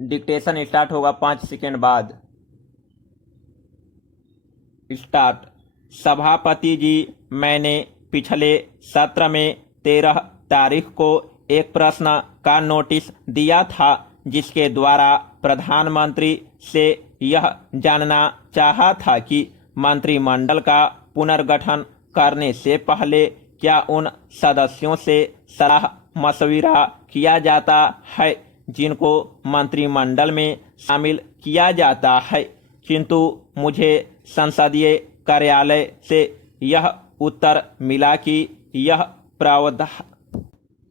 Dictation start होगा 5 second बाद। Start. सभापति जी, मैंने पिछले सत्र में 13 तारीख को एक प्रश्न का नोटिस दिया था जिसके द्वारा प्रधानमंत्री से यह जानना चाहा था कि मंत्रिमंडल का पुनर्गठन करने से पहले क्या उन सदस्यों से सलाह मशविरा किया जाता है जिनको मंत्रिमंडल में शामिल किया जाता है, किंतु मुझे संसदीय कार्यालय से यह उत्तर मिला कि यह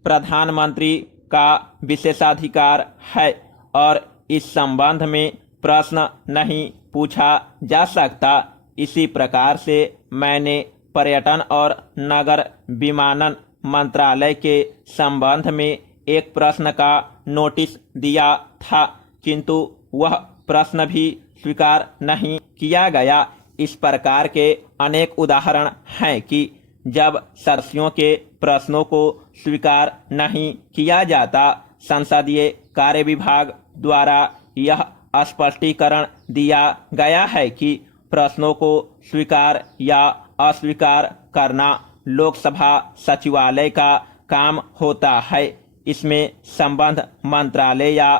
प्रधानमंत्री का विशेषाधिकार है और इस संबंध में प्रश्न नहीं पूछा जा सकता। इसी प्रकार से मैंने पर्यटन और नगर विमानन मंत्रालय के संबंध में एक प्रश्न का नोटिस दिया था, किंतु वह प्रश्न भी स्वीकार नहीं किया गया। इस प्रकार के अनेक उदाहरण हैं कि जब सदस्यों के प्रश्नों को स्वीकार नहीं किया जाता। संसदीय कार्य विभाग द्वारा यह स्पष्टीकरण दिया गया है कि प्रश्नों को स्वीकार या अस्वीकार करना लोकसभा सचिवालय का काम होता है। इसमें संबद्ध मंत्रालय या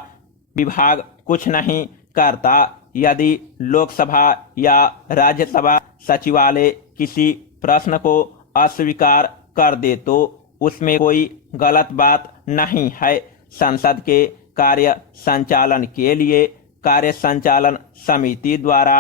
विभाग कुछ नहीं करता। यदि लोकसभा या राज्यसभा सचिवालय किसी प्रश्न को अस्वीकार कर दे तो उसमें कोई गलत बात नहीं है। संसद के कार्य संचालन के लिए कार्य संचालन समिति द्वारा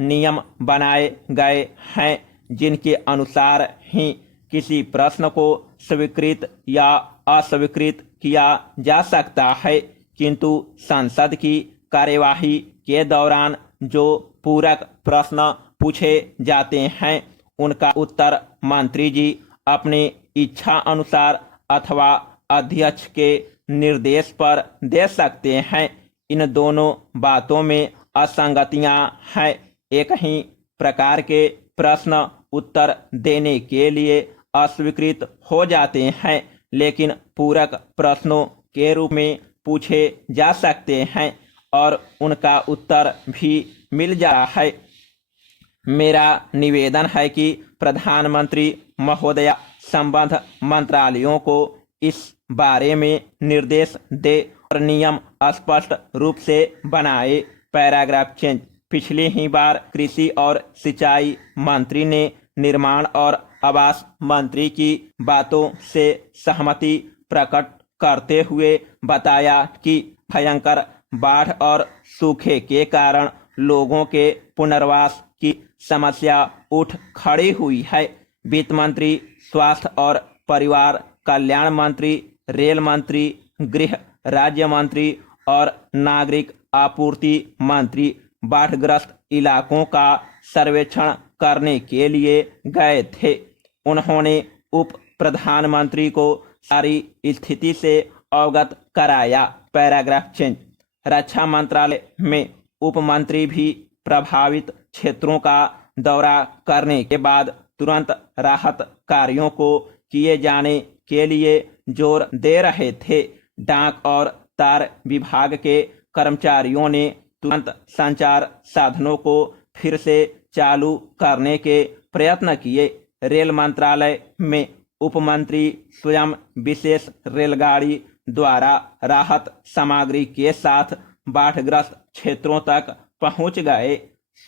नियम बनाए गए हैं जिनके अनुसार ही किसी प्रश्न को स्वीकृत या अस्वीकृत किया जा सकता है, किंतु संसद की कार्यवाही के दौरान जो पूरक प्रश्न पूछे जाते हैं उनका उत्तर मंत्री जी अपनी इच्छा अनुसार अथवा अध्यक्ष के निर्देश पर दे सकते हैं। इन दोनों बातों में असंगतियां हैं। एक ही प्रकार के प्रश्न उत्तर देने के लिए अस्वीकृत हो जाते हैं, लेकिन पूरक प्रश्नों के रूप में पूछे जा सकते हैं और उनका उत्तर भी मिल जाता है। मेरा निवेदन है कि प्रधानमंत्री महोदया संबद्ध मंत्रालयों को इस बारे में निर्देश दे और नियम स्पष्ट रूप से बनाए। Paragraph change. पिछली ही बार कृषि और सिंचाई मंत्री ने निर्माण और आवास मंत्री की बातों से सहमति प्रकट करते हुए बताया कि भयंकर बाढ़ और सूखे के कारण लोगों के पुनर्वास की समस्या उठ खड़ी हुई है। वित्त मंत्री, स्वास्थ्य और परिवार कल्याण मंत्री, रेल मंत्री, गृह राज्य मंत्री और नागरिक आपूर्ति मंत्री बाढ़ग्रस्त इलाकों का सर्वेक्षण करने के लिए गए थे। उन्होंने उप प्रधानमंत्री को सारी स्थिति से अवगत कराया। Paragraph change. रक्षा मंत्रालय में उप मंत्री भी प्रभावित क्षेत्रों का दौरा करने के बाद तुरंत राहत कार्यों को किए जाने के लिए जोर दे रहे थे। डाक और तार विभाग के कर्मचारियों ने तुरंत संचार साधनों को फिर से चालू करने के प्रयत्न किए। रेल मंत्रालय में उप मंत्री स्वयं विशेष रेलगाड़ी द्वारा राहत सामग्री के साथ बाढ़ग्रस्त क्षेत्रों तक पहुंच गए।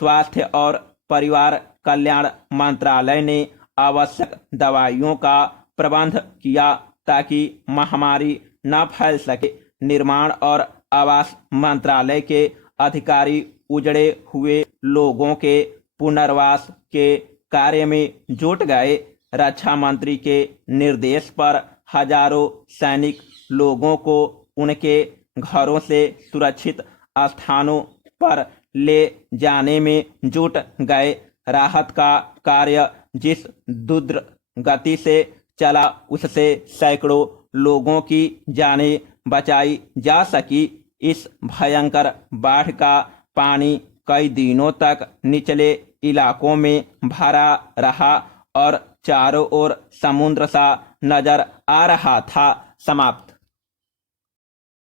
स्वास्थ्य और परिवार कल्याण मंत्रालय ने आवश्यक दवाइयों का प्रबंध किया ताकि महामारी न फैल सके। निर्माण और आवास मंत्रालय के अधिकारी उजड़े हुए लोगों के पुनर्वास के कार्य में जुट गए। रक्षा मंत्री के निर्देश पर हजारों सैनिक लोगों को उनके घरों से सुरक्षित स्थानों पर ले जाने में जुट गए। राहत का कार्य जिस द्रुत गति से चला उससे सैकड़ों लोगों की जानें बचाई जा सकी। इस भयंकर बाढ़ का पानी कई दिनों तक निचले इलाकों में भरा रहा और चारों ओर समुद्र सा नजर आ रहा था। समाप्त।